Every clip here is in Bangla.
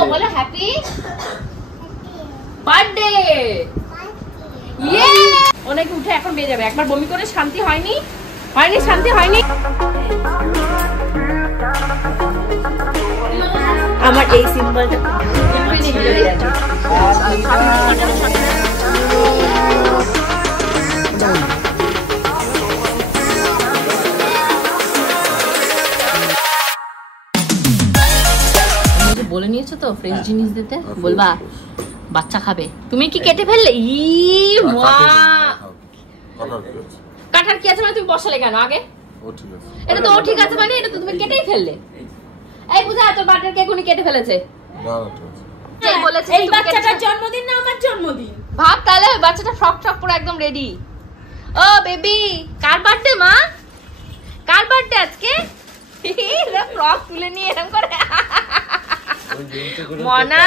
बोलो हैप्पी বার্থডে। ইয়ে অনেক উঠে এখন বেরিয়ে যাবে। একবার বমি করে শান্তি হয়নি শান্তি হয়নি। আমার এই সিম্বলটা বলে নিয়েছো তো ফ্রেশ জিনিস দিতে, বলবা বাচ্চা খাবে। তুমি কি কেটে ফেললে? কাটার কি আছে মানে তুমি বসালে কেন আগে? এটা তো ও ঠিক আছে মানে এটা তো তুমি কেটেই ফেললে। এই বুঝা তো বাটার কেক উনি কেটে ফেলেছে। এই বলেছে এই বাচ্চাটার জন্মদিন না আমার জন্মদিন। ভাব তাহলে বাচ্চাটা ফ্রক পরে একদম রেডি। ও বেবি কার বার্থডে মা? কার বার্থডে আজকে? ফ্রক তুলে নিয়ে এরকম করে মনা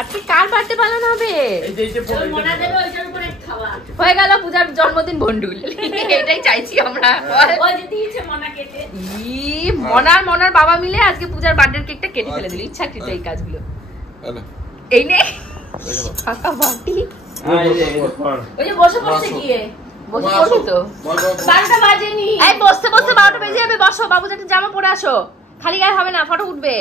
আজকে কার বার্থডে পালন হবে? হয়ে গেল পূজার জন্মদিন ভন্ডুল। এটাই চাইছি আমরা। মনার বাবা মিলে আজকে পূজার বার্থডে কেকটা কেটে ফেলে দিল ইচ্ছাকৃত এই কাজগুলো। এই নে ফাঁকা বাটি ওই যে বসে বসে গিয়ে বসে তো 12টা বাজেনি। এই বসতে 12টা বেজে যাবে। বসো বাবু একটা জামা পরে আসো, খালি গায়ে হবে না, ফটো উঠবে।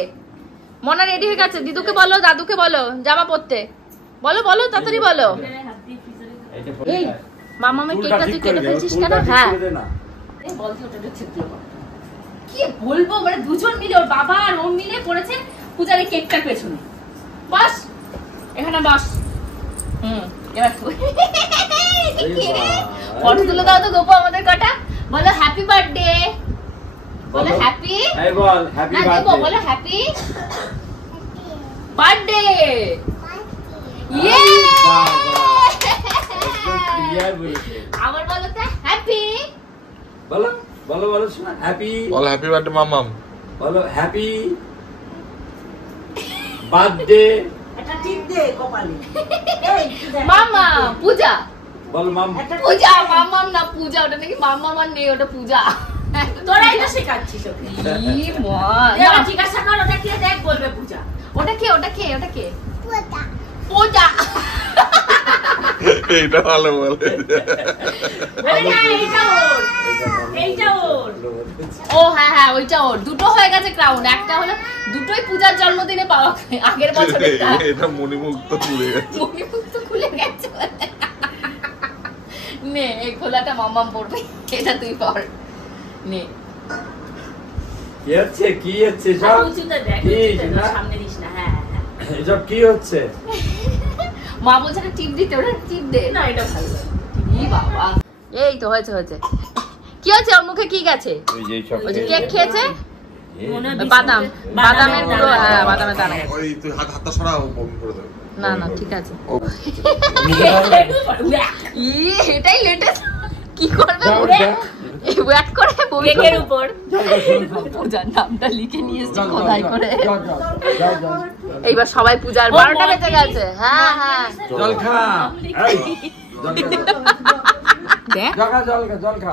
মনা রেডি হয়ে গেছে, দিদুকে বলো দাদুকে বলো জামা পরতে। বলো তাড়াতাড়ি বলো। এই মামামের কেকটা তুই কেটে ফেলছিস কেন? হ্যাঁ কি বলবো মানে দুজন মিলে ওর বাবা আর ওর মিলে পড়েছে পূজার এই কেকটার পেছনে। বস এখানে বস। এবার ফটো তুলে দাও তো গোপু আমাদের কটা। বলো হ্যাপি বার্থডে। বলো হ্যাপি বলো হ্যাপি বার্থডে। আবার বলো তো হ্যাপি। বলো শোনা হ্যাপি। বলো হ্যাপি বার্থডে মামাম। বলো হ্যাপি বার্থডে। একটা টিপ দে কপালে। মামা পূজা। বলো মাম। পূজা মামাম না পূজা, ওটা নাকি মামাম আর নেই, ওটা পূজা। তোরাই তো শেখাচ্ছিস ওকে। ই মা জিজ্ঞাসা কর ওটা কে, দেখ বলবে পূজা। ওটা কে পূজা। এইটা ভালো বলে। এইটা ওর। ও হ্যাঁ ওইটা ওর। দুটো হয়ে গেছে ক্রাউন। একটা হলো দুটোই পূজার জন্মদিনে পাওয়া আগের বছরে। এটা মণিমুক্ত খুলে গেছে। নে এই খোলাটা মামাম পড়বে, এটা তুই পর। নে কি হচ্ছে সব? উঁচুতে দেখ, সামনে দিস না। হ্যাঁ এসব কি হচ্ছে? মা বলছে না টিপ দিতে, ওটা টিপ দে না, এটা ভালো। ই বাবা এই তো হয়েছে কি হচ্ছে? ওর মুখে কি গেছে? ওই যে কেক খেয়েছে বাদামের গুলো। হ্যাঁ বাদামের দানা। ওই তুই হাতটা সরাও বমি করে দেবে। না ঠিক আছে। এটাই লেটেস্ট। কি করবে ওয়াক করে কেকের উপর পূজার নামটা লিখে নিয়ে এসেছে খোদাই করে। এইবার সবাই পূজার 12টা বেজে গেছে। হ্যাঁ জল খা।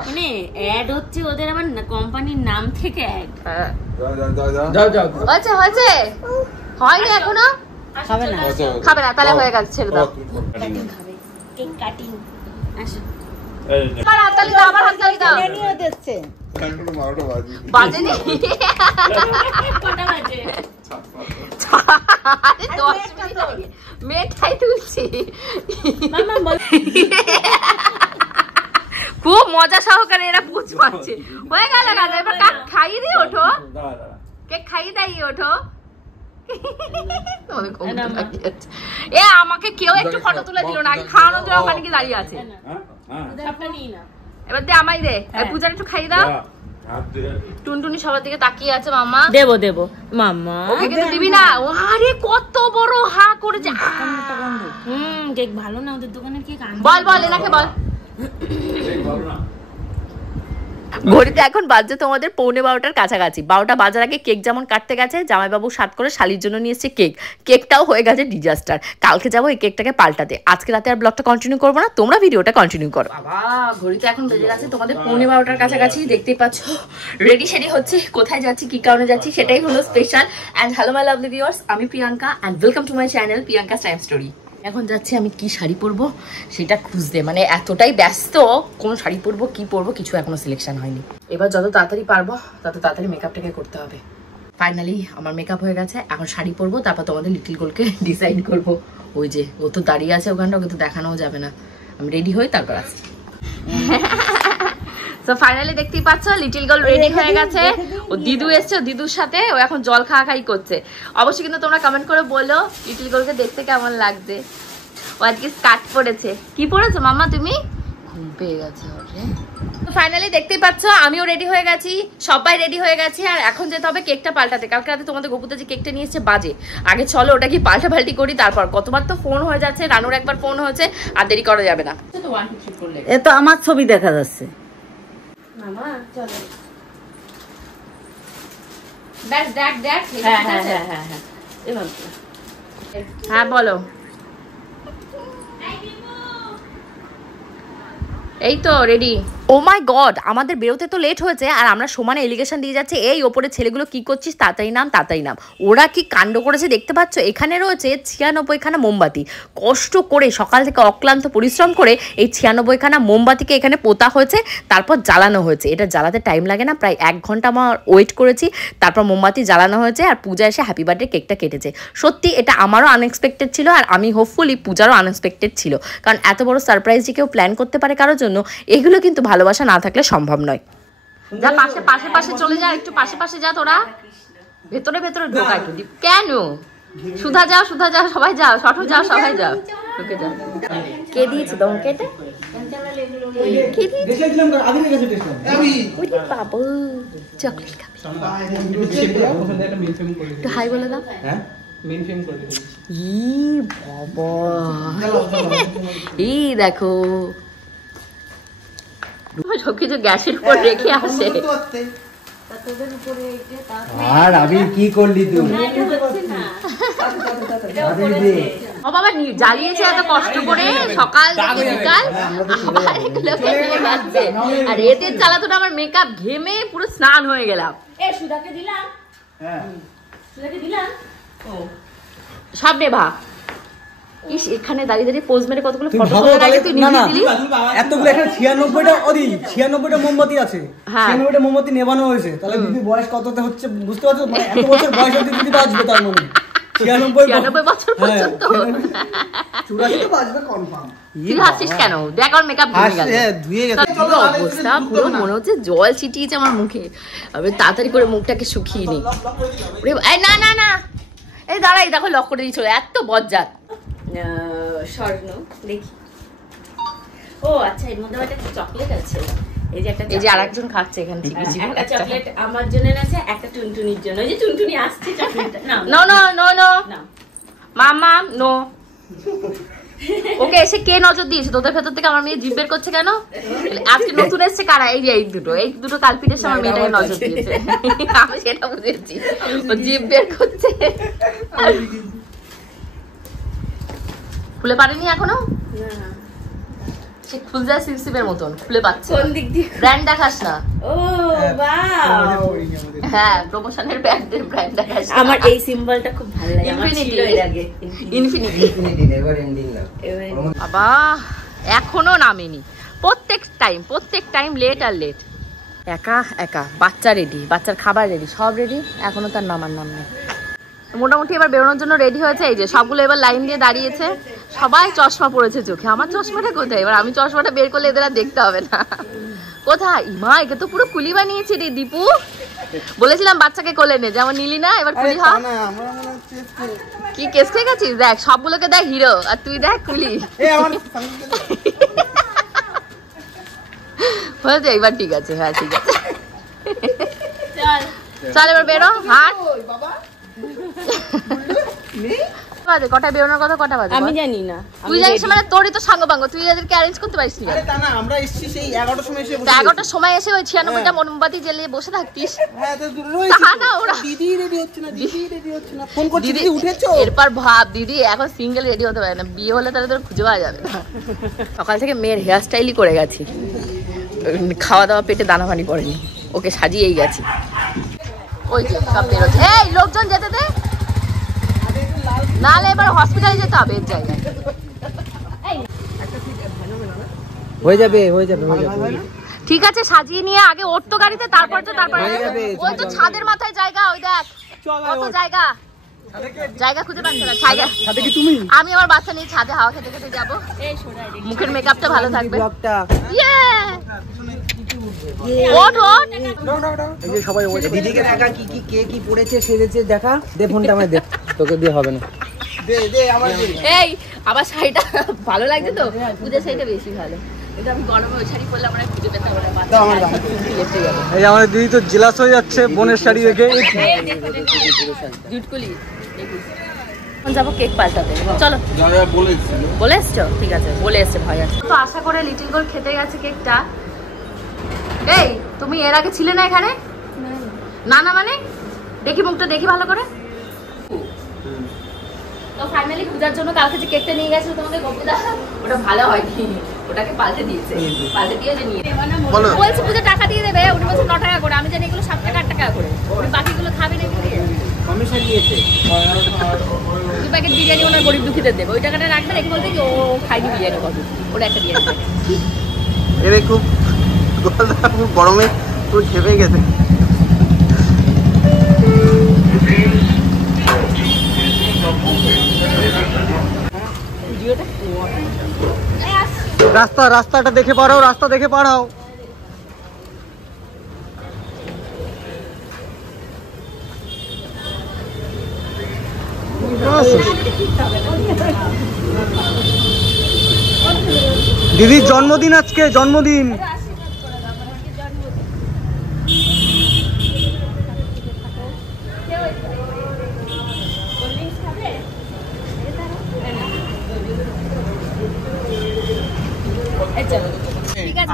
মানে অ্যাড হচ্ছে ওদের আবার কোম্পানির নাম থেকে অ্যাড। হয়েছে হয়নি এখনো। খাবে না তাহলে হয়ে গেছে, ছেড়ে দাও। কেক কাটিং আসো। হাততালি দাও, আবার হাততালি দাও। বাজেনি কটা বাজে? আরে 10 মিনিট আগে মেটাই তুলছি। মামা বল। খুব মজা সহকারে এরা পুচ পাচ্ছে। হয়ে গেল গাজা। এবার খাইয়ে দিয়ে ওঠো, কেক খাইয়ে দিয়ে ওঠো। এ আমাকে কেউ একটু ফটো তুলে দিল না, আগে খাওয়ানোর জন্য ওখানে কি দাঁড়িয়ে আছে। এবার দে আমায় দে। পূজার একটু খাইয়ে দাও। টুনটুনি সবার দিকে তাকিয়ে আছে। মামা দেবো মামা ওকে কিন্তু দিবি না। আরে কত বড় হা করেছে। কেক ভালো না, ওদের দোকানের কেক। বল এনাকে বল। ঘড়িতে এখন বাজছে তোমাদের 11:45 কাছাকাছি। 12টা বাজার আগে কেক যেমন কাটতে গেছে, জামাইবাবু সাত করে শালির জন্য নিয়ে এসছে কেক। কেকটাও হয়ে গেছে ডিজাস্টার। কালকে যাবো এই কেকটাকে পাল্টাতে। আজকে রাতে আর ব্লগটা কন্টিনিউ করবো না, তোমরা ভিডিওটা কন্টিনিউ করো। বাবা ঘড়িতে এখন বেজে গেছে তোমাদের 12:45 কাছাকাছি। দেখতেই পাচ্ছ রেডি শেডি হচ্ছে, কোথায় যাচ্ছি কি কারণে যাচ্ছি সেটাই হলো special. And hello my lovely viewers, আমি Priyanka and welcome to my channel Priyanka time story. এখন যাচ্ছি আমি কি শাড়ি পরবো সেটা খুঁজতে, মানে এতটাই ব্যস্ত কোন শাড়ি পরবো কি পরবো কিছু এখনো সিলেকশন হয়নি। এবার যত তাড়াতাড়ি পারবো তত তাড়াতাড়ি মেকআপটাকে করতে হবে। ফাইনালি আমার মেকআপ হয়ে গেছে, এখন শাড়ি পরবো, তারপর তোমাদের লিটল গোলকে ডিসাইড করবো। ওই যে ও তো দাঁড়িয়ে আছে ওখানটা, ওকে তো দেখানোও যাবে না। আমি রেডি হই তারপর আসছি। তো ফাইনালি দেখতেই পাচ্ছ লিটল গার্ল রেডি হয়ে গেছে। ও দিদু এসছে, ও দিদুর সাথে ও এখন জল খাওয়াখাই করছে। অবশ্যই কিন্তু তোমরা কমেন্ট করে বলো লিটল গার্লকে দেখতে কেমন লাগছে। ও আজকে স্কার্ট পরেছে। কি পরেছো মাম্মা তুমি? ঘুম পেয়ে গেছে ওরে। তো ফাইনালি দেখতেই পাচ্ছ আমিও রেডি হয়ে গেছি, সবাই রেডি হয়ে গেছে। আর এখন যেতে হবে কেকটা পাল্টাতে। কালকে রাতে তোমাদের গোপুতে যে কেকটা নিয়ে এসছে বাজে, আগে চলো ওটা কি পাল্টাপাল্টি করি। তারপর কতবার তো ফোন হয়ে যাচ্ছে, রানুর একবার ফোন হয়েছে, আর দেরি করা যাবে না। এ তো আমার ছবি দেখা যাচ্ছে। মামা চলো দেখ দেখ দেখ। হ্যাঁ বলো। এই তো রেডি। ও মাই গড, আমাদের বেরোতে তো লেট হয়েছে আর আমরা সমানে এলিগেশন দিয়ে যাচ্ছে এই ওপরে ছেলেগুলো কি করছিস, তাড়াতাড়ি নাম তাড়াতাড়ি নাম। ওরা কি কাণ্ড করেছে দেখতে পাচ্ছ। এখানে রয়েছে 96খানা মোমবাতি। কষ্ট করে সকাল থেকে অক্লান্ত পরিশ্রম করে এই 96খানা মোমবাতিকে এখানে পোতা হয়েছে, তারপর জ্বালানো হয়েছে। এটা জ্বালাতে টাইম লাগে না, প্রায় 1 ঘন্টা আমার ওয়েট করেছি। তারপর মোমবাতি জ্বালানো হয়েছে আর পূজা এসে হ্যাপি বার্থডে কেকটা কেটেছে। সত্যি এটা আমারও আনএক্সপেক্টেড ছিল, আর আমি হোপফুলি পূজারও আনএক্সপেক্টেড ছিল, কারণ এত বড় সারপ্রাইজ যে কেউ প্ল্যান করতে পারে কারোর জন্য, এগুলো কিন্তু ভালোবাসা না থাকলে সম্ভব নয়। যা পাশে পাশে পাশে চলে যা, একটু পাশে পাশে যা, তোরা ভেতরে ভেতরে ঢোকা একটু। কেন সুধা যাও, সুধা যাও, সবাই যাও, শঠও যাও, সবাই যাও, ঢুকে যাও। কে দিয়েছে তোমাকে এটা? কে দিয়েছে? ওরে বাবা, চকলেট খাবি? একটু হাই বলে দাও। ই বাবা, এই দেখো সবকিছু গ্যাসের উপর রেখে আসে। আর আমি কি করলি তুই? ও বাবা জ্বালিয়েছে এত কষ্ট করে সকাল থেকে বিকাল, আবার এগুলোকে নিয়ে যাচ্ছে। আর এদের জ্বালাতো না আমার মেকআপ ঘেমে পুরো স্নান হয়ে গেলাম। সুধাকে দিলাম, সুধাকে দিলাম। সব নেভা। ইস, এখানে দাঁড়িয়ে দাঁড়িয়ে পোজ মেরে কতগুলো ফটো তোলার আগে তুই নিয়ে দিলি। এতগুলো এখানে 96টা মোমবাতি আছে। 96টা মোমবাতি নেভানো হয়েছে। তাহলে দিদি বয়স কততে হচ্ছে বুঝতে পারছো? মানে এত বছর বয়স অবধি দিদি বাঁচবে তার মানে 96 বছর পর্যন্ত। 84 তো বাঁচবে কনফার্ম। তুই হাসিস কেন? দেখ আমার মেকআপ ধুয়ে গেল। অবস্থা পুরো মনে হচ্ছে জল ছিটিয়েছে আমার মুখে। আমি তাড়াতাড়ি করে মুখটাকে শুকিয়ে নিই। এই না না না, এই দাঁড়াই দেখো লক করে দিয়ে চলে, এত বজ্জাত। স্বর্ণ দেখি। ও আচ্ছা, এর মধ্যে একটা চকলেট আছে। এই যে একটা, এই যে আরেকজন খাচ্ছে এখানে চিপি চিপি। একটা চকলেট আমার জন্য আছে, একটা টুনটুনির জন্য। ওই যে টুনটুনি আসছে চকলেটটা। না নো নো নো নো না মামা নো। ওকে এসে কে নজর দিয়েছে তোদের ভেতর থেকে? আমার মেয়ে জিভ বের করছে কেন? আজকে নতুন এসছে কারা? এই যে এই দুটো কালপিটের সময় মেয়েটাকে নজর দিয়েছে। আমি সেটা বুঝেছি, ও জিভ বের করছে। খুলে পারেনি এখনো? সে খুলে যায় সিপসিপের মতন, খুলে পাচ্ছে। কোন দিক দিয়ে? ব্র্যান্ড দেখাস না। ও ওয়াও, হ্যাঁ প্রমোশনের ব্র্যান্ড দেখাস। আমার এই সিম্বলটা খুব ভালো লাগে। আমার ছিল এর আগে ইনফিনিটি। নেভার এন্ডিং না। বাবা এখনো নামেনি। প্রত্যেক টাইম লেট আর লেট। একা একা বাচ্চা রেডি, বাচ্চার খাবার রেডি, সব রেডি, এখনো তার নামার নাম নেই। মোটামুটি এবার বেরোনোর জন্য রেডি হয়েছে। এই যে সবগুলো এবার লাইন দিয়ে দাঁড়িয়েছে, সবাই চশমা পড়েছে চোখে। আমার চশমাটা কোথায়? এবার আমি চশমাটা বের করলে এদের আর দেখতে হবে না। কোথায়? ইমা, একে তো পুরো কুলি বানিয়েছি রে দীপু। বলেছিলাম বাচ্চাকে কোলে নে, যেমন নিলি না, এবার কুলি হ। কি কেস খেয়ে গেছিস? দেখ সবগুলোকে দেখ হিরো, আর তুই দেখ কুলি। হয়েছে এবার? ঠিক আছে, হ্যাঁ ঠিক আছে, চল এবার বেরো, হাট। বাজে? কটায় বেরোনোর কথা কটা বাজে? আমি জানি না। তুই জানিস মানে তোরই তো সাঙ্গপাঙ্গ, তুই এদেরকে অ্যারেঞ্জ করতে পারিস না? আরে তা না, আমরা এসেছি সেই 11টার সময় এসে 11টার সময় এসে ওই 96টা মোমবাতি জ্বালিয়ে বসে থাকতিস। হ্যাঁ তো রয়েছে। তা না ওরা দিদি রেডি হচ্ছে না, দিদি রেডি হচ্ছে না, ফোন করছি দিদি উঠেছো? এরপর ভাব দিদি এখন সিঙ্গেল রেডি হতে পারে না, বিয়ে হলে তাহলে তোর খুঁজে পাওয়া যাবে না। সকাল থেকে মেয়ের হেয়ার স্টাইলই করে গেছি, খাওয়া দাওয়া পেটে দানা পানি পড়েনি, ওকে সাজিয়েই গেছি। ওই যে সব বেরোচ্ছে, এই লোকজন যেতে দে, নাহলে এবার হসপিটালে যেতে হবে এর জায়গায়। হয়ে যাবে ঠিক আছে, সাজিয়ে নিয়ে আগে ওর তো গাড়িতে, তারপরে ওই তো ছাদের মাথায় জায়গা, ওই দেখ কত জায়গা, জায়গা খুঁজে পাচ্ছে না। সাথে কি তুমি? আমি আমার বাচ্চা নিয়ে ছাদে হাওয়া খেতে খেতে যাবো, মুখের মেকআপটা ভালো থাকবে। ওঠ ওঠ, এই যে সবাই ওই দিদিকে দেখা, কি কি কে কি পড়েছে সেজেছে দেখা, দে ফোনটা আমায় দে, তোকে দিয়ে হবে না, দে দে আমার দে। এই আবার শাড়িটা ভালো লাগছে তো, পূজার শাড়িটা বেশি ভালো, কিন্তু আমি গরমে ওই শাড়ি পরলে আমরা খুঁজে পেতে পারবো না। দাও আমার দাও। এই আমাদের দিদি তো জেলাস হয়ে যাচ্ছে বোনের শাড়ি দেখে। জুটকুলি এখন যাবো কেক পাল্টাতে, চলো। বলে এসছো? ঠিক আছে, বলে এসছে, ভয় আছে তো। আশা করে লিটল গোল খেতে গেছে কেকটা। এই তুমি এর আগে ছিলে না এখানে? না না মানে দেখি মুখটা দেখি ভালো করে। তো ফাইনালি পূজার জন্য কালকে যে কেকটা নিয়ে গেছিল তোমাদের গোপুদা, ওটা ভালো হয়নি, ওটাকে পাল্টে দিয়েছে, পাল্টে দিয়ে যে নিয়ে বলছে পূজা টাকা দিয়ে দেবে, উনি বলছে 9 টাকা করে, আমি জানি এগুলো 7 টাকা 8 টাকা করে, উনি বাকিগুলো খাবে না দিয়ে কমিশন নিয়েছে। 2 প্যাকেট বিরিয়ানি ওনার গরিব দুঃখীদের দেবে, ওই টাকাটা রাখবে, রেখে বলবে কি ও খাইনি বিরিয়ানি কবে, ওটা একটা দিয়ে দেবে। এরে খুব গরমে পুরো খেপে গেছে। রাস্তাটা দেখে পারাও, রাস্তা দেখে পারাও। দিদির জন্মদিন আজকে, জন্মদিন।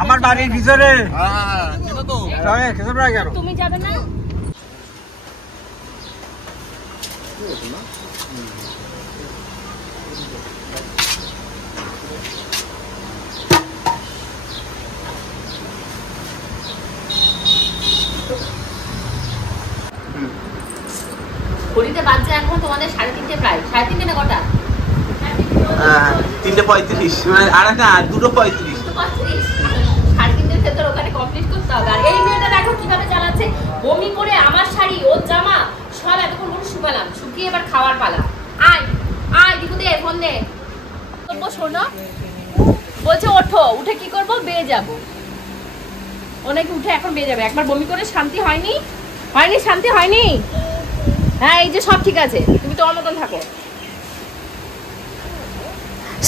আমার বাড়ির ভিতরে তুমি যাবে না? ঘড়িতে বাজছে এখন তোমাদের 3:30 প্রায়, 3:30 না কটা? 3:35, মানে আর না 2:35। 3:30 ভেতর ওখানে কমপ্লিট করতে হবে। আর এই মেয়েটা দেখো কিভাবে চালাচ্ছে, বমি করে আমার শাড়ি ওর জামা সব এতক্ষণ করে শুকালাম, শুকিয়ে এবার খাওয়ার পালা। আয় আয় দিকু দে, ফোন দে। শোনো বলছে ওঠো, উঠে কি করবো? বেয়ে যাবো। ও নাকি উঠে এখন বেয়ে যাবে। একবার বমি করে শান্তি হয়নি, শান্তি হয়নি। হ্যাঁ এই যে সব ঠিক আছে, তুমি তোমার মতন থাকো।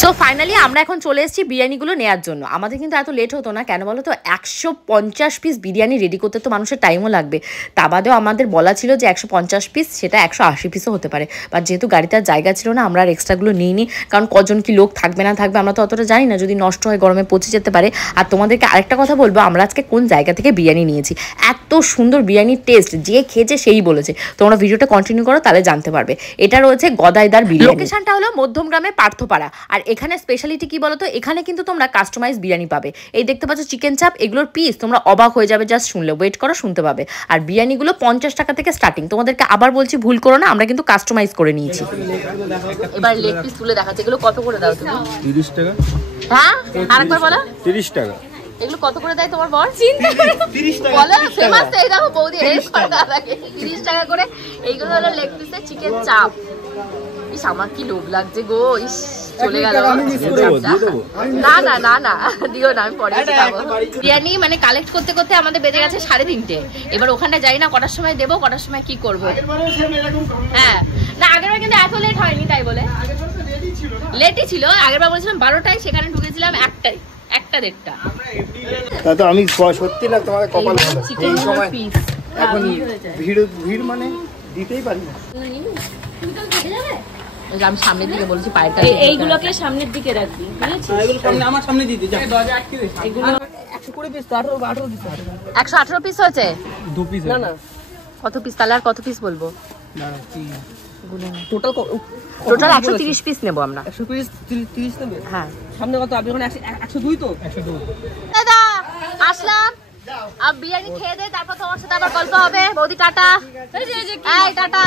সো ফাইনালি আমরা এখন চলে এসেছি বিরিয়ানিগুলো নেওয়ার জন্য। আমাদের কিন্তু এত লেট হতো না, কেন বলো তো 150 পিস বিরিয়ানি রেডি করতে তো মানুষের টাইমও লাগবে। তা বাদেও আমাদের বলা ছিল যে 150 পিস, সেটা 180 পিসও হতে পারে। বাট যেহেতু গাড়িতে আর জায়গা ছিল না, আমরা আর এক্সট্রাগুলো নিইনি, কারণ কজন কি লোক থাকবে না থাকবে আমরা তো অতটা জানি না, যদি নষ্ট হয় গরমে পচে যেতে পারে। আর তোমাদেরকে আরেকটা কথা বলবো, আমরা আজকে কোন জায়গা থেকে বিরিয়ানি নিয়েছি। এত সুন্দর বিরিয়ানির টেস্ট, যে খেয়েছে সেই বলেছে। তোমরা ভিডিওটা কন্টিনিউ করো, তাহলে জানতে পারবে। এটা রয়েছে গদাইদার বিরিয়ানি। লোকেশনটা হলো মধ্যমগ্রামে পার্থপাড়া। আর এখানে স্পেশালিটি কি বলতো, এখানে কিন্তু তোমরা কাস্টমাইজ বিরিয়ানি পাবে। এই দেখতে পাচ্ছ চিকেন চাপ, এগুলোর পিস তোমরা অবাক হয়ে যাবে জাস্ট শুনলে, ওয়েট করো শুনতে পাবে। আর বিরিয়ানিগুলো 50 টাকা থেকে স্টার্টিং। তোমাদেরকে আবার বলছি, ভুল করো না, আমরা কিন্তু কাস্টমাইজ করে নিয়েছি। এবার লেগ পিস তুলে দেখাচ্ছে, এগুলো কত করে দাও তুমি? 30 টাকা। হ্যাঁ আরেকবার বলো। 30 টাকা। এগুলো কত করে দেয় তোমার বর? চিন্তা করো, 30 টাকা বলো। ফেমাস এই দেখো বৌদি, এই কথা লাগে 30 টাকা করে। এইগুলো হলো লেগ পিসের চিকেন চাপ। ইস আমার কি লোভ লাগছে গো, ইস চলে গেল। না না না না দিও না, আমি পরে খাবো। বিরিয়ানি মানে কালেক্ট করতে করতে আমাদের বেজে গেছে 3:30। এবার ওখানে যাই না কটার সময় দেবো, কটার সময় কি করবো। হ্যাঁ না আগের বার কিন্তু এত লেট হয়নি, তাই বলে লেটই ছিল। আগের বার বলেছিলাম 12টায়, সেখানে ঢুকেছিলাম 1টা 1টা 1:30। তো আমি সত্যি না, তোমার কপাল ভালো। এই সময় এখন ভিড় মানে দিতেই পারি না। আমি সামনের দিকে বলেছি পায়েরটা এইগুলোকে সামনের দিকে রাখবি, বুঝেছিস? এগুলো সামনে আমার সামনে দিয়ে দিই, দরজা আটকে দে। এগুলো 120 পিস, 18 দিতে হবে। 118 পিস হয়েছে। 2 পিস না না কত পিস তাহলে আর কত পিস বলবো? না টোটাল টোটাল 130 পিস নেবো আমরা। 120 30 নেবে? হ্যাঁ। সামনে কত? আপনি এখন 102 তো? 102। দাদা আসলাম, আর বিরিয়ানি খেয়ে দে, তারপর তোমার সাথে আবার গল্প হবে। বৌদি টাটা। এই টাটা।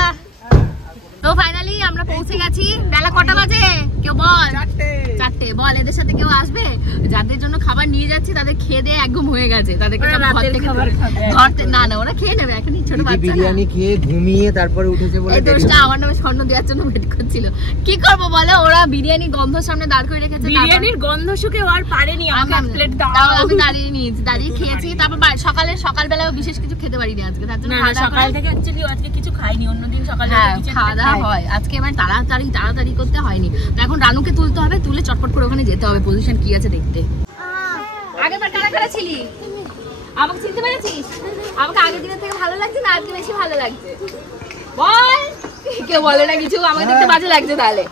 তো ফাইনালি আমরা পৌঁছে গেছি। বেলা কটা বাজে কেউ বল? 4টে। বল এদের সাথে কেউ আসবে? যাদের জন্য খাবার নিয়ে যাচ্ছি তাদের খেয়ে দিয়ে একদম হয়ে গেছে, তাদেরকে সব ঘর থেকে ধরতে না না ওরা খেয়ে নেবে, এখন ছোট বাচ্চা বিরিয়ানি খেয়ে ঘুমিয়ে তারপরে উঠেছে বলে এই দোষটা আমার নামে স্বর্ণ দেওয়ার জন্য ওয়েট করছিল। কি করবো বলো, ওরা বিরিয়ানি গন্ধ সামনে দাঁড় করে রেখেছে, বিরিয়ানির গন্ধ শুকে আর পারেনি আমাকে প্লেট দাও। আমি দাঁড়িয়ে নিয়েছি, দাঁড়িয়ে খেয়েছি। তারপর সকালবেলাও বিশেষ কিছু খেতে পারিনি আজকে, তার জন্য সকাল থেকে অ্যাকচুয়ালি আজকে কিছু খাইনি, অন্যদিন সকালে খাওয়া দাওয়া হয়, আজকে এবার তাড়াতাড়ি করতে হয়নি। তো এখন রানুকে তুলতে হবে, তুলে চটপট করে ওখানে যেতে হবে, পজিশন কি আছে দেখতে। আগেরবার কারা ছিলি? আমাকে চিনতে পেরেছিস? আমাকে আগের দিনের থেকে ভালো লাগছে না আজকে বেশি ভালো লাগছে? বল। কেউ বলে না কিছু, আমাকে দেখতে বাজে লাগছে। তাহলে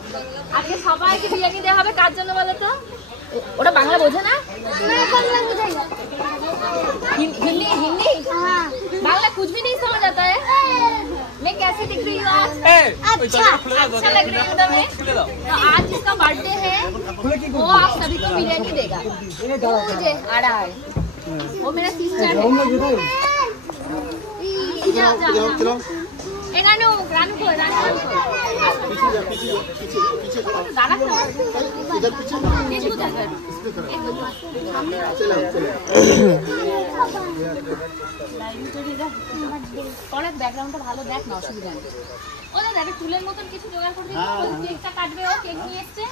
আজকে সবাইকে বিরিয়ানি দেওয়া হবে, কার জন্য বলো তো? ওটা বাংলা বোঝে না? हिंदी बांग्ला कुछ भी नहीं समझ आता है। मैं कैसे दिख रही हूँ आज? अच्छा लग रही हूँ मैं। तो आज जिसका बर्थडे है वो आप सभी को बिरयानी देगा। मुझे आ रहा है, वो मेरा सिस्टर है। रानू को অনেক ব্যাকগ্রাউন্ডটা ভালো, দেখ না অসুবিধা নেই। ওদের দেখ টুলের মতন কিছু জোগাড় করে দিই, কেকটা কাটবে। ও কেক নিয়ে এসছে।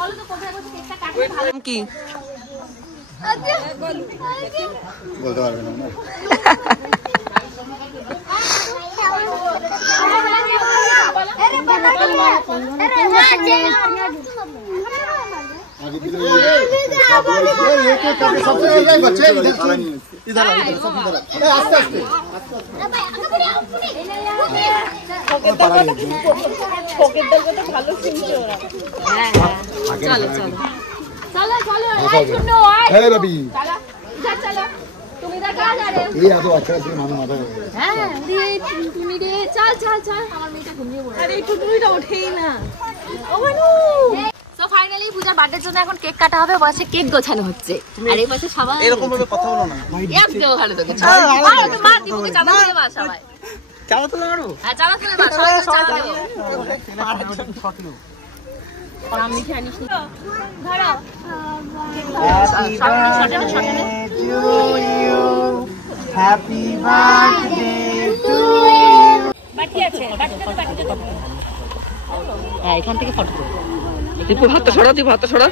বলো তো কোথায় বসে কেকটা কাটবে? ভালো কি বলতে পারবে না। तुम इधर कहाँ जा रहे हो? ये आ तो अच्छा से मानो माता है। हैं तुम रे चल আমার মেয়েটা ঘুমিয়ে পড়ে। আরে একটু তুইটা ওঠেই না। ও মানু। সো ফাইনালি পূজার বার্থডের জন্য এখন কেক কাটা হবে, বসে কেক গোছানো হচ্ছে। আর এই পাশে সবাই এরকম ভাবে কথা বলো না এক দেও ভালো তোকে। আর তো মা দিবকে চাঁদা দিয়ে বাস সবাই। চালা তো মারো। হ্যাঁ চাঁদা তুলে বাস সবাই চাঁদা দেও। নাম লিখে আনিস নি? ধরো। হ্যাপি বার্থডে টু বাটি আছে, বাটিতে তো হ্যাঁ এখান থেকে ফটো তুলো। দীপু হাতটা সরা, দীপু হাতটা সরা।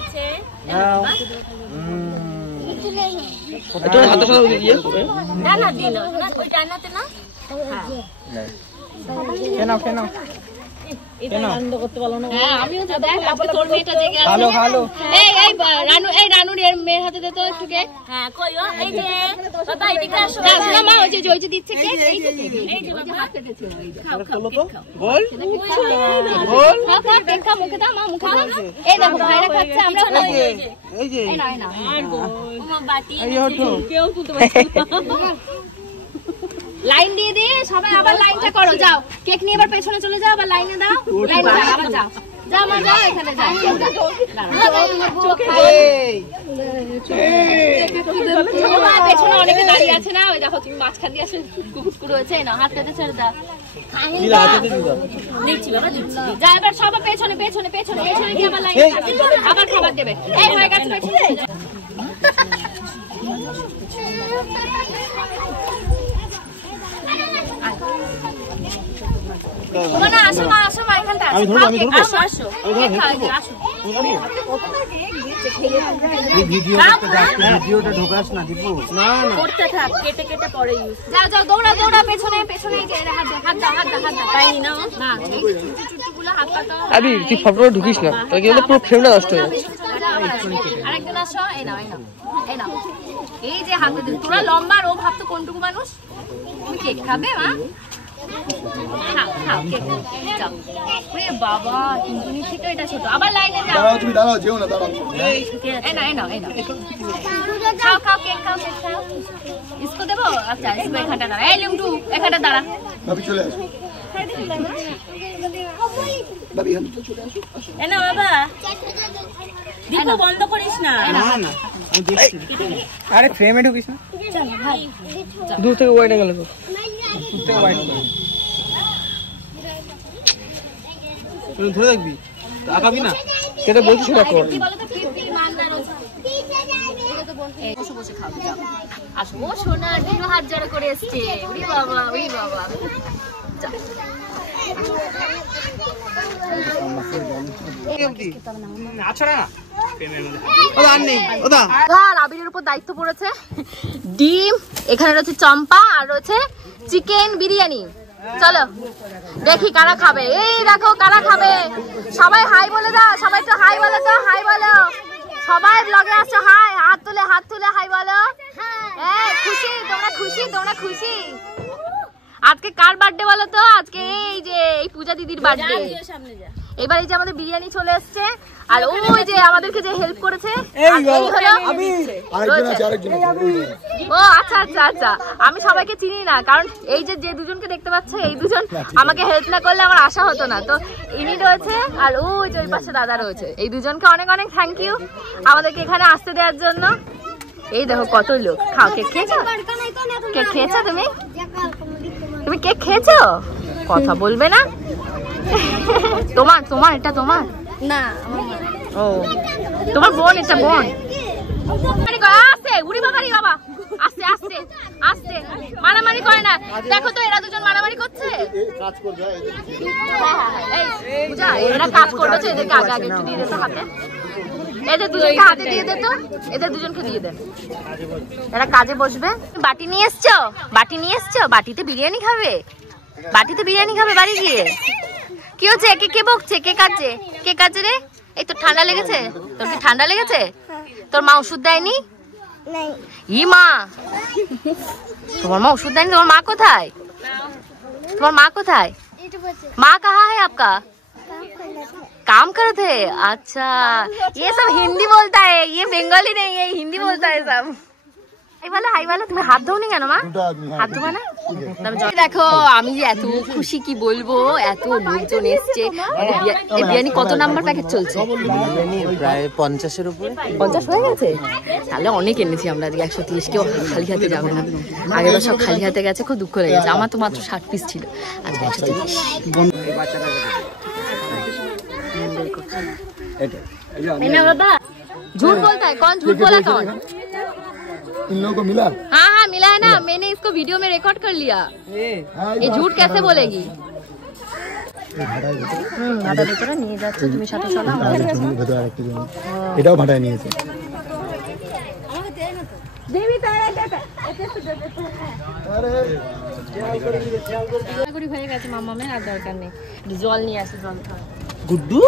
একটু হাতটা সরা দিয়ে। ডানা দিন না, ওই ডানাতে না। হ্যাঁ কেন এটা আনন্দ করতে পারলো না। হ্যাঁ আমিও তো দেখ আজকে তোর মেয়েটা জেগে আছে। ভালো এই রানুর এর মেয়ের হাতে দে তো একটু কেক। হ্যাঁ কইও এই যে বাবা এদিকে আসো। না মা ওই যে দিচ্ছে কেক, এই যে কেক, এই যে হাত কেটেছে ওই যে। খাও বল বল খা কেক খা, মুখে দাও মা, মুখে দাও। এই দেখো ভাইরা খাচ্ছে, আমরা খাবো। এই যে এই না ওমা বাটি এই ওঠো। কেউ তুলতে পারছে না। লাইন দিয়ে দে সবাই, আবার লাইনটা করো। যাও কেক নিয়ে এবার পেছনে চলে যাও, আবার লাইনে দাও। লাইনে যাও, আবার যাও মা, যাও এখানে যাও। পেছনে অনেকে দাঁড়িয়ে আছে না, ওই দেখো তুমি মাঝখান দিয়ে আসলে কুকুর হয়েছে না, হাত পেতে ছেড়ে দাও। দিচ্ছি বাবা দিচ্ছি। যা এবার সবাই পেছনে গিয়ে আবার লাইন আবার খাবার দেবে। এই হয়ে গেছে পেছনে। মানে আসো মা এখানটা আসো। আসো ভিডিওটা ঢোকাস না দীপু। না করতে থাক, কেটে পরে ইউজ। যাও দৌড়া পেছনে হাত দাও তাই না না এই চুটগুলো হাত পাতা। আবি তুই ফটোটা ঢুকিস না, তাই কি পুরো ফ্রেমটা নষ্ট হয়ে যাবে। আরেকজন আসো, এই নাও এই যে হাতে দিন। তোরা লম্বা আর ও ভাবতো কোনটুকু মানুষ। তুমি কেক খাবে মা? খাও খাও কেক যাও। ওরে বাবা টুনটুনি থেকে এটা ছোট, আবার লাইনে যাও। দাঁড়াও তুমি, দাঁড়াও, যেও না, দাঁড়াও। এই নাও খাও খাও কেক খাও কেক খাও। इसको দেবো? আচ্ছা इसको এখানটা দাঁড়া। এই লিমটু এখানটা দাঁড়া। ভাবি চলে আসো, ভাবি এখানে চলে আসো। এ না বাবা, দীপু বন্ধ করিস না। আরে ফ্রেমে ঢুকিস না, দূর থেকে ওয়াইড গেল তো। দূর থেকে ওয়াইড করে ধরে দেখবি, আঁকাবি না, যেটা বলছিস সেটা কর। বসে বসে খাও যাও। আসবো সোনা দিনও হাত জড়ো করে এসছে। ওরে বাবা ওরে বাবা। আবিরের উপর দায়িত্ব পড়েছে। ডিম, এখানে রয়েছে চম্পা, আর রয়েছে চিকেন বিরিয়ানি। চলো দেখি কারা খাবে। এই দেখো কারা খাবে। সবাই হাই বলে দাও, সবাই তো হাই বলে তো, হাই বলো। সবাই ব্লগে আসছো, হাই, হাত তুলে হাই বলো। খুশি তোমরা, খুশি তোমরা, খুশি। আজকে কার বার্থডে বলো তো? আজকে এই যে এই পূজা দিদির বার্থডে। এবার এই যে আমাদের বিরিয়ানি চলে এসছে, আর ওই যে আমাদেরকে যে হেল্প করেছে ও আচ্ছা আচ্ছা আচ্ছা, আমি সবাইকে চিনি না, কারণ এই যে দুজনকে দেখতে পাচ্ছ, এই দুজন আমাকে হেল্প না করলে আমার আশা হতো না। তো ইনি রয়েছে, আর ওই যে ওই পাশে দাদা রয়েছে। এই দুজনকে অনেক অনেক থ্যাংক ইউ আমাদেরকে এখানে আসতে দেওয়ার জন্য। এই দেখো কত লোক। খাও, কেক খেয়েছো? কেক খেয়েছো তুমি? তুমি কেক খেয়েছো? কথা বলবে না? তোমার তোমার এটা তোমার না, ও তোমার বোন, এটা বোন। আস্তে উড়ি বাবারি বাবা, আস্তে আস্তে আস্তে, মারামারি করে না। দেখো তো এরা দুজন মারামারি করছে। কাজ করবে, এই পূজা, এরা কাজ করবে তো, এদেরকে আগে আগে একটু দিয়ে দে তো হাতে। এদের দুজনকে হাতে দিয়ে দে তো, এদের দুজনকে দিয়ে দেন, এরা কাজে বসবে। বাটি নিয়ে এসছো? বাটি নিয়ে এসছো? বাটিতে বিরিয়ানি খাবে? বাটিতে বিরিয়ানি খাবে বাড়ি গিয়ে? কি হচ্ছে? কে বকছে? কে কাঁদছে? কে কাঁদছে রে? এই তো ঠান্ডা লেগেছে। তোর কি ঠান্ডা লেগেছে? তোর মা ওষুধ দেয়নি? ই মা, তোমার মা ওষুধ দেয়নি? তোমার মা কোথায়? তোমার মা কোথায়? মা कहाँ है आपका? काम करते हैं? अच्छा, ये सब हिंदी बोलता है, ये बंगाली नहीं है, हिंदी बोलता है सब। হাই বলো। তুমি হাত ধোনি কেন মা? হাত ধোবা না? দেখো আমি যে এত খুশি কি বলবো, এত লোকজন এসছে। বিরিয়ানি কত নাম্বার প্যাকেট চলছে? প্রায় 50-এর উপরে। 50 হয়ে গেছে? তাহলে অনেক এনেছি আমরা। 130, কেউ খালি হাতে যাবে না। আগেবার সব খালি হাতে গেছে, খুব দুঃখ লেগেছে। আমার তো মাত্র 60 পিস ছিল, আজকে 130। झूठ बोलता है कौन? झूठ बोला कौन? इन लोगों को मिला? हाँ हाँ मिला है ना, मैंने इसको वीडियो में रिकॉर्ड कर लिया। ये झूठ कैसे बोलेगी? ভাটা ভিতরে নিয়ে যাচ্ছ তুমি, সাথে চলো। ভেতরে আরেকটা জন এটাও ভাটায় নিয়েছে। দেবী তারা এটা আরে গুড়ি হয়ে গেছে। মামামের আর দরকার নেই, জল নিয়ে আসে, জল খাও। গুড্ডু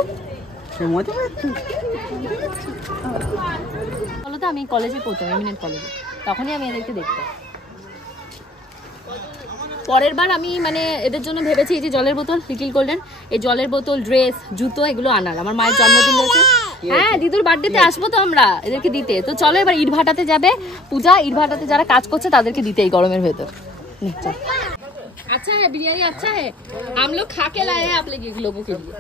মজা পাচ্ছি। বলো তো, আমি কলেজে পড়তাম, এমিনেন্ট কলেজে, তখনই আমি এদেরকে দেখতাম। পরের বার আমি মানে এদের জন্য ভেবেছি এই যে জলের বোতল, লিটল গোল্ডেন, এই জলের বোতল, ড্রেস, জুতো এগুলো আনার। আমার মায়ের জন্মদিন রয়েছে, হ্যাঁ দিদুর বার্থডেতে আসবো তো আমরা এদেরকে দিতে। তো চলো এবার ইট ভাটাতে যাবে পূজা, ইট ভাটাতে যারা কাজ করছে তাদেরকে দিতে এই গরমের ভেতর। अच्छा है बिरयानी, अच्छा है। हम लोग खा के लाए हैं आप लोगों के लिए।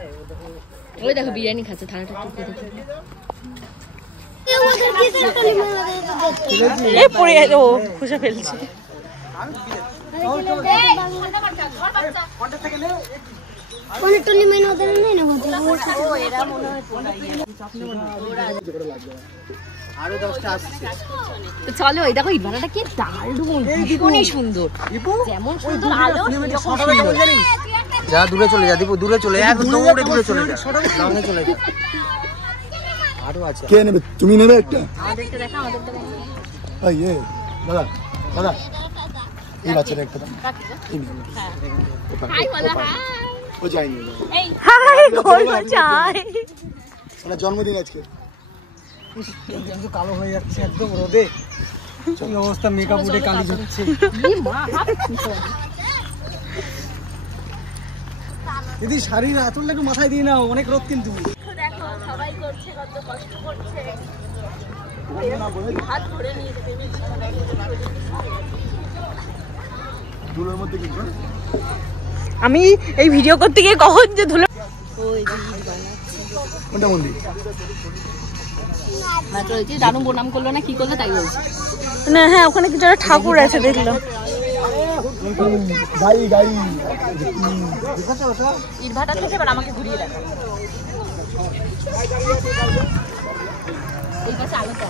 ওই দেখো বিরিয়ানি খাচ্ছে, থালাটা টুকে দেখো। এ পড়ে গেছে, ও খুশে ফেলছে। চলো এই দেখো ইটভাটাটা কি দারুণ, ভীষণই সুন্দর, যেমন সুন্দর আলো যা দূরে চলে যা, দীপু দূরে চলে যা, একদম দূরে চলে যা, সামনে চলে যা। আরো আছে, কে নেবে? তুমি নেবে একটা? আমাদেরকে দেখা, আমাদেরকে দেখা। এই এ দাদা, দাদা এই বাচ্চাটা একটা দাও। হাই বলো, হাই। ও যায়নি, এই হাই বলো চাই। ওনার জন্মদিন আজকে। কালো হয়ে যাচ্ছে একদম রোদে, এই অবস্থা, মেকআপ উঠে কালি ঝুঁকছে। দিদি শাড়ি না তুললে একটু মাথায় দিয়ে নাও, অনেক রোদ কিন্তু। দেখো সবাই করছে, কত কষ্ট করছে, হাত ধরে নিয়েছে। ধুলোর মধ্যে কি করে? আমি এই ভিডিও করতে গিয়ে কখন যে ধুলো কোনটা মন্দির? দারুণ প্রণাম করলো না কি করলো তাই বলছি না হ্যাঁ ওখানে কিছু একটা ঠাকুর আছে দেখলাম। গাড়ি গাড়ি ইটভাটা থেকে এবার আমাকে ঘুরিয়ে দেখা এই পাশে আলোটা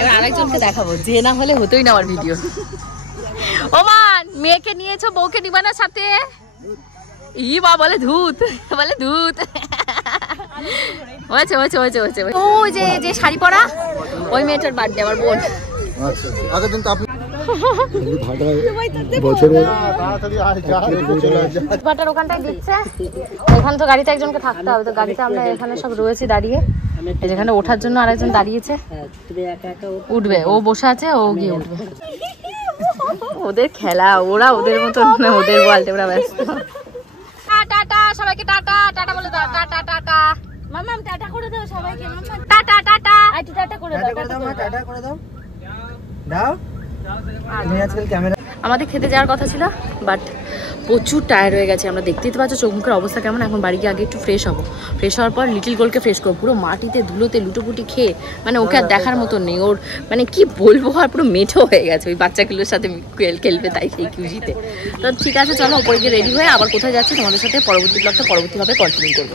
এবার আরেকজনকে দেখাবো, যে না হলে হতোই না আমার ভিডিও। ওমান মেয়েকে নিয়েছো, বউকে নিবা না সাথে? ই বা বলে ধুত, বলে ধুত। হয়েছে হয়েছে হয়েছে হয়েছে। ওই যে যে শাড়ি পরা ওই মেয়েটার বার্থডে, আমার বোন। আচ্ছা আগে দিন তো আপনি বছরে ভাটার ওখানটায় দিচ্ছে, ওখানে তো গাড়িতে একজনকে থাকতে হবে, তো গাড়িতে আমরা এখানে সব রয়েছি দাঁড়িয়ে। এই যেখানে ওঠার জন্য আরেকজন দাঁড়িয়েছে, উঠবে, ও বসে আছে, ও গিয়ে উঠবে। ওদের খেলা, ওরা ওদের মতন না, ওদের বলতে ওরা ব্যস্ত। টাটা সবাইকে, টাটা টাটা বলে দাও, টাটা টাটা মাম্মা টাটা করে দাও সবাইকে, মাম্মা টাটা টাটা। একটু টাটা করে দাও, টাটা করে দাও। টাটা করে দাও দাও। আমি আজকাল ক্যামেরা আমাদের খেতে যাওয়ার কথা ছিল, বাট প্রচুর টায়ার্ড হয়ে গেছে। আমরা দেখতেই তো পাচ্ছ চোখ মুখের অবস্থা কেমন। এখন বাড়ি গিয়ে আগে একটু ফ্রেশ হবো, ফ্রেশ হওয়ার পর লিটিল গোলকে ফ্রেশ করবো। পুরো মাটিতে ধুলোতে লুটোপুটি খেয়ে মানে ওকে আর দেখার মতো নেই। ওর মানে কি বলবো, আর পুরো মেঠো হয়ে গেছে ওই বাচ্চাগুলোর সাথে খেলবে তাই সেই খুশিতে। তো ঠিক আছে চলো ওপরে গিয়ে রেডি হয়ে আবার কোথায় যাচ্ছি তোমাদের সাথে পরবর্তী ব্লগটা পরবর্তীভাবে কন্টিনিউ করবো।